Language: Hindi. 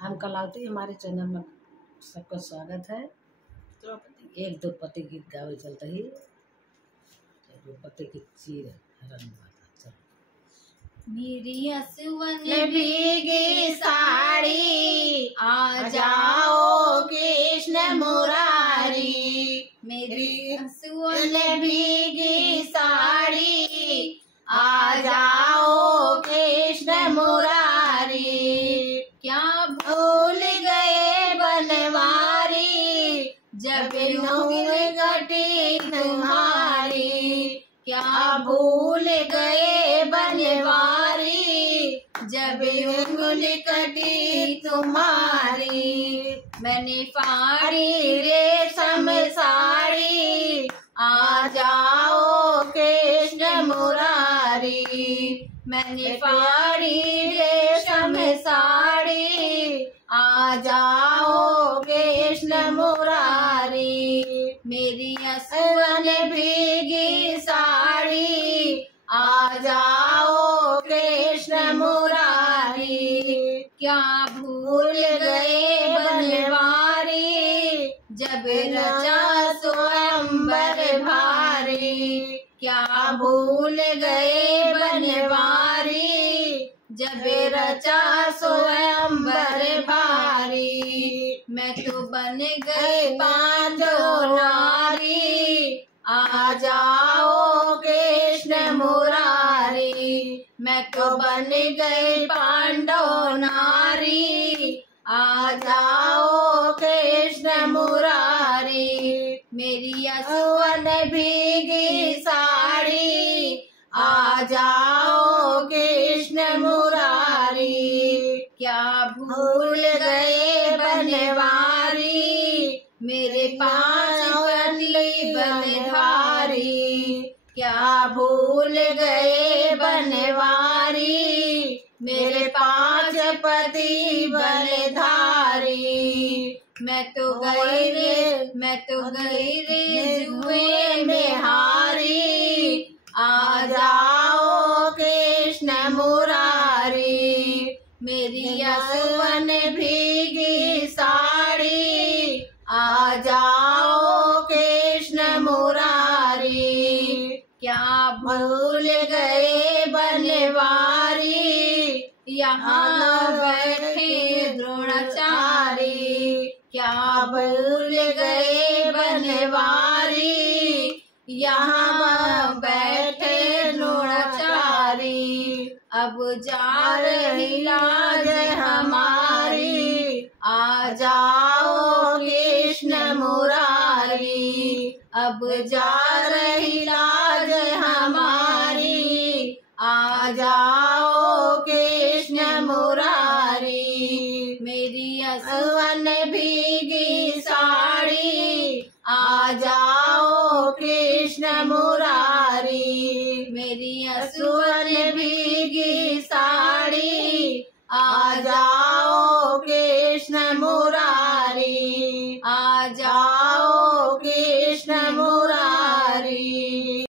हम कलावती, हमारे चैनल में सबका स्वागत है। एक द्रौपदी गीत गावे चलते ही द्रौपदी की चीर रंग चल। मेरी असवन भीगी साड़ी आ जाओ कृष्ण मुरारी। मेरी असवन भीगी साड़ी आ जाओ कृष्ण मुरारी। क्या भूल गए बनवारी जब उंगली कटी तुम्हारी। क्या भूल गए बनवारी जब उंगली कटी तुम्हारी। मैंने फाड़ी रेशम साड़ी आ जाओ कृष्ण मुरारी। मैंने फाड़ी रेशम साड़ी आ जाओ कृष्ण मुरारी। मेरी असवन भीगी साड़ी आ जाओ कृष्ण मुरारी। क्या भूल गए बनवारी जब रचा स्वयंवर भारी। क्या भूल गए बनवारी जब रचा स्वयंवर भारी। मैं तो बन गई पांडव नारी आ जाओ कृष्ण मुरारी। मैं तो बन गई पांडव नारी आ जाओ कृष्ण मुरारी। मेरी असवन भीगी साड़ी आ जाओ कृष्ण मुरारी। क्या भूल गए बनवारी मेरे पांच पति बलधारी। क्या भूल गए बनवारी मेरे पांच पति बलधारी। मैं तो गई रे जुए में हारी आ जाओ कृष्ण मुरारी। मेरी असवन भीगी साड़ी आ जाओ कृष्ण मुरारी। क्या भूल गए बनवारी यहाँ बैठे द्रोणाचारी। क्या भूल गए बनवारी यहाँ बैठे द्रोणाचारी। अब जा रही लाज हमारी आ जाओ कृष्ण मुरारी। अब जा रही लाज हमारी आ जाओ कृष्ण मुरारी। मेरी असवन भीगी साड़ी आ जाओ कृष्ण मुरारी। मेरी असवन भीगी साड़ी